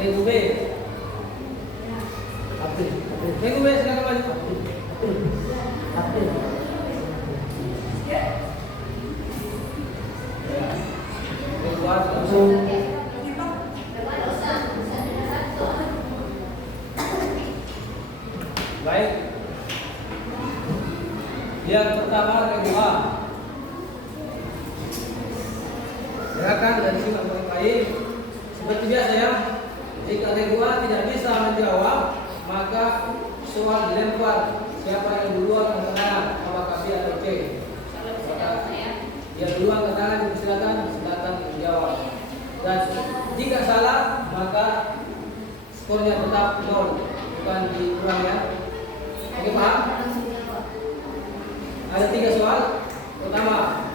Regu B. Regu B silakan maju. Regu A langsung. Baik. Yang pertama regu A. Silakan dari sini baik. Seperti biasa ya. Jika regu A tidak bisa menjawab, maka soal dilempar. Siapa yang duluan angkat tangan? Apakah B atau C? Dia duluan angkat tangan, silakan menjawab. Dan jika salah, maka skornya tetap 0, bukan dikurang ya. Oke, paham? Ada 3 soal. Pertama,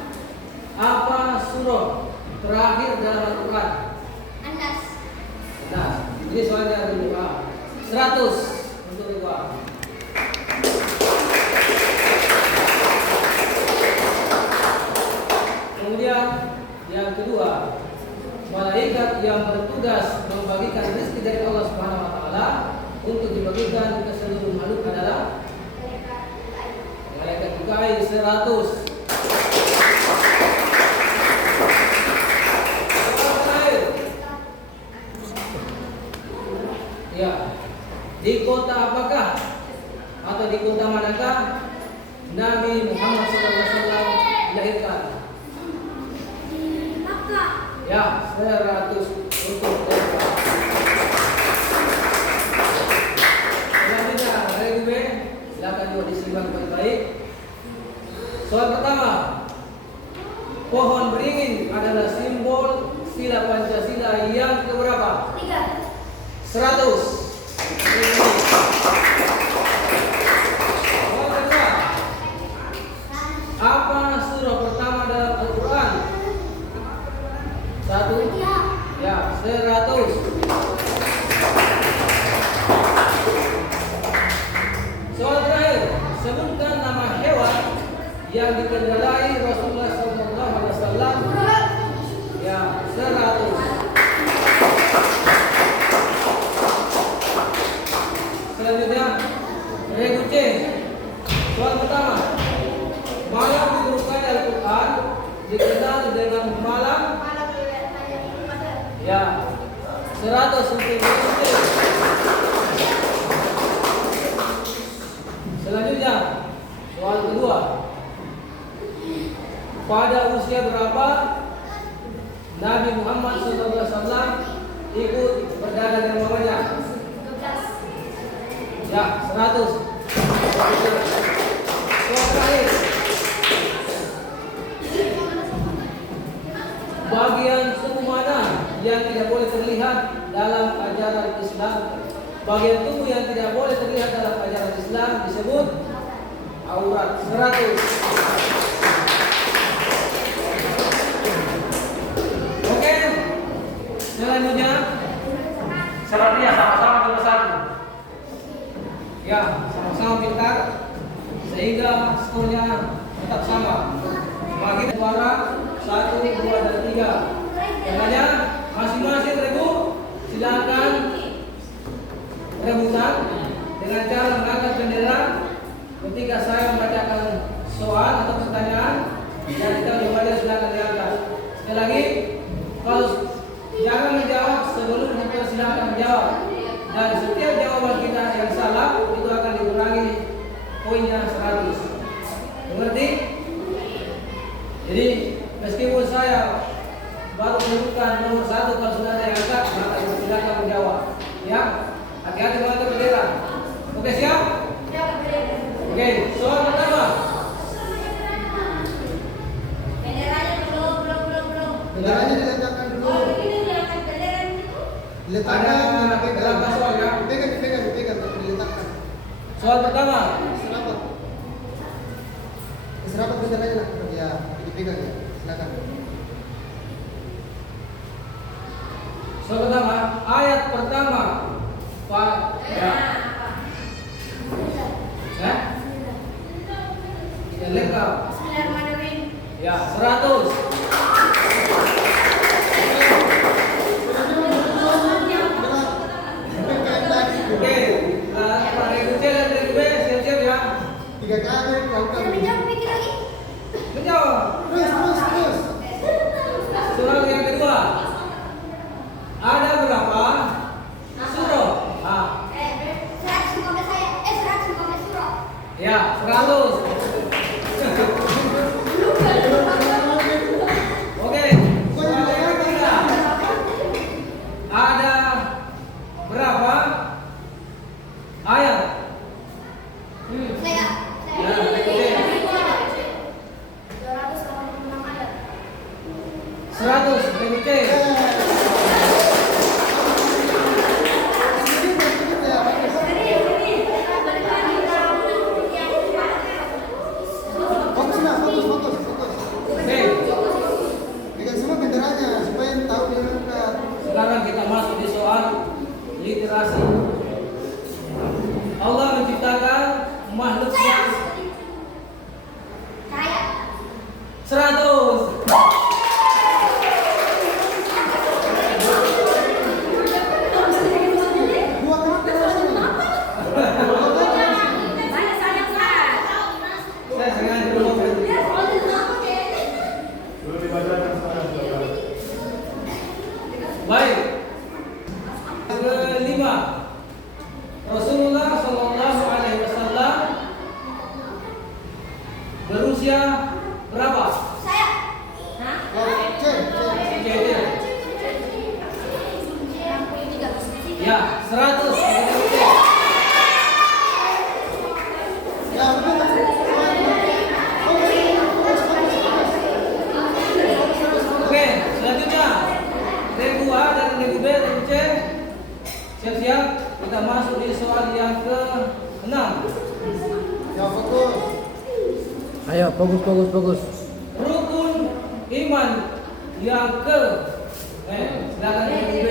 apa surah terakhir dalam Al-Quran? Anas. Ini soalnya regu A. 100 untuk regu A. Kemudian yang kedua, malaikat yang bertugas membagikan rezeki dari Allah Subhanahu wa taala untuk dibagikan ke seluruh makhluk adalah malaikat Mikail 100. Ya, di kota apakah atau di kota manakah Nabi Muhammad SAW dilahirkan? Makkah. Ya, 100 untuk Mekah. Selanjutnya, regu B, silakan juga disimak baik-baik. Soal pertama, pohon beringin adalah simbol sila Pancasila yang keberapa? 3. 100. Soal kedua, apa surah pertama dalam Al-Quran? 1. Ya, 100. Soal terakhir, sebutkan nama hewan yang dikendarai Rasulullah SAW. Ya, 100. Selanjutnya, regu C. Soal pertama, malam di Bukan Al-Quran dikenal dengan malam. Ya, 100 untuk regu C. Selanjutnya, soal kedua, pada usia berapa Nabi Muhammad SAW ikut berdagang dengan mamanya? Ya, 100. Soal terakhir, bagian tubuh mana yang tidak boleh terlihat dalam ajaran Islam? Bagian tubuh yang tidak boleh terlihat dalam ajaran Islam disebut aurat. 100. Oke. Selanjutnya, selanjutnya sama-sama nomor 1. Ya, sama-sama pintar sehingga skornya tetap sama. Bagi suara 1, 2, dan 3. Caranya masing-masing regu silakan rebutan dengan cara mengangkat bendera ketika saya membacakan soal atau pertanyaan dan kita membaca silakan diangkat. Sekali lagi, kalau jangan menjawab sebelum silakan menjawab. Dan setiap jawaban kita yang salah itu akan dikurangi poinnya 100. Mengerti? Jadi meskipun saya baru menyebutkan nomor 1, kalau sudah ada yang angkat maka silakan menjawab. Ya, hati-hati mengangkat bendera. Oke, siap? Oke, soal pertama. Benderanya belum. Benderanya diletakkan dulu. Oh, ini diangkat bendera itu. Diletakkan, Berapa soal ya? dipegang, tapi diletakkan. Soal pertama. Serapat benderanya nak? Ya, dipegang ya. Silakan. Soal pertama, ayat pertama. Pak, ya. Ya? Tidak lengkap. Bismillahirrahmanirrahim. Ya, 100. 100 Ibu C. Fokus lah, fokus. B. Pegang semua benderanya supaya tahu dia mana. Sekarang kita masuk di soal literasi. Allah menciptakan makhluk Saya. 100. Dua kali rasanya. Saya sengaja dulu. Baik. Kelima, Rasulullah Shallallahu Alaihi Wasallam berusia berapa? C. Jadi, ya 100. Ya, betul. Oke, selanjutnya regu A dan regu B, regu C. Siap-siap, kita masuk di soal yang ke-6. Ya, fokus. Ayo, fokus. Rukun iman yang ke silakan regu B.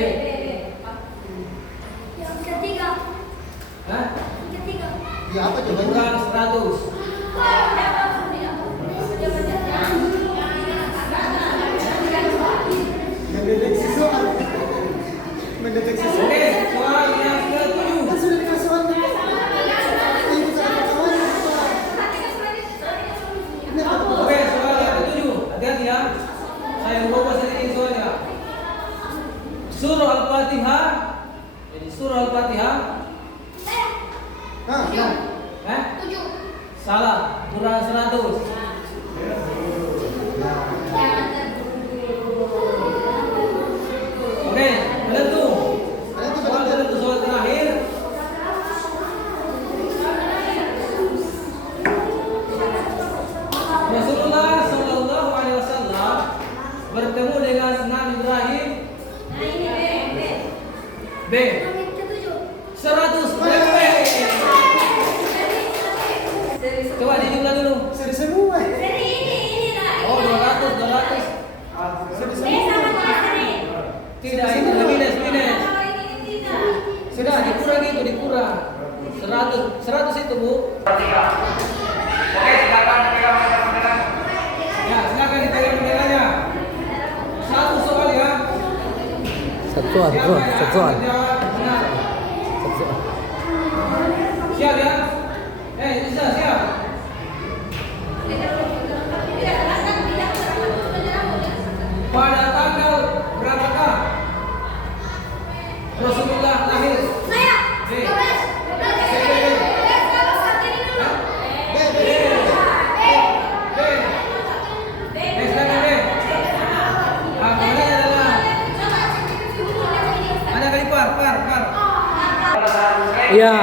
Hah? Ya, apa jawabannya? Kurang 100. Mendeteksi soal. Mendeteksi soal. Oke, soal yang ke-7. Kan sudah dikasih soal nih. Ini bukan pertamanya, Pak. Ini apa? Oke, soal yang ke-7. Hati-hati ya. Saya ubah sedikit soalnya. Surah Al-Fatihah. Jadi surah Al-Fatihah. Nah, Salah, kurang 100. Oke, penentu. Soal penentu, soal terakhir. Rasulullah Shallallahu Alaihi Wasallam bertemu dengan Nabi Ibrahim. B. 100. B. Coba dijumlah dulu. seri semua. Oh, 200. Seri semua. Tidak, itu minus. Sudah dikurang. 100 itu, Bu. Oke, silakan pegang bendera. Ya, silakan dipegang benderanya. Satu soal ya. Satuan, bro. Siapa yang Satuan. akan menjawab benar? Siap ya? Bisa siap. Pada tanggal berapakah Rasulullah lahir? B. Silakan B. Kemudian adalah ada kali par. Iya.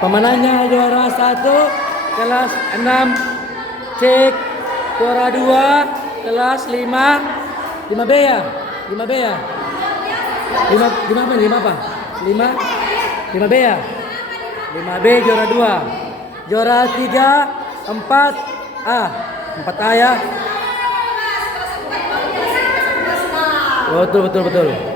Pemenangnya juara 1 kelas 6 cek, juara 2 kelas 5B ya? 5B ya? 5 apa? 5B ya? 5B juara 2. Juara 3 4A. 4A ya? Betul.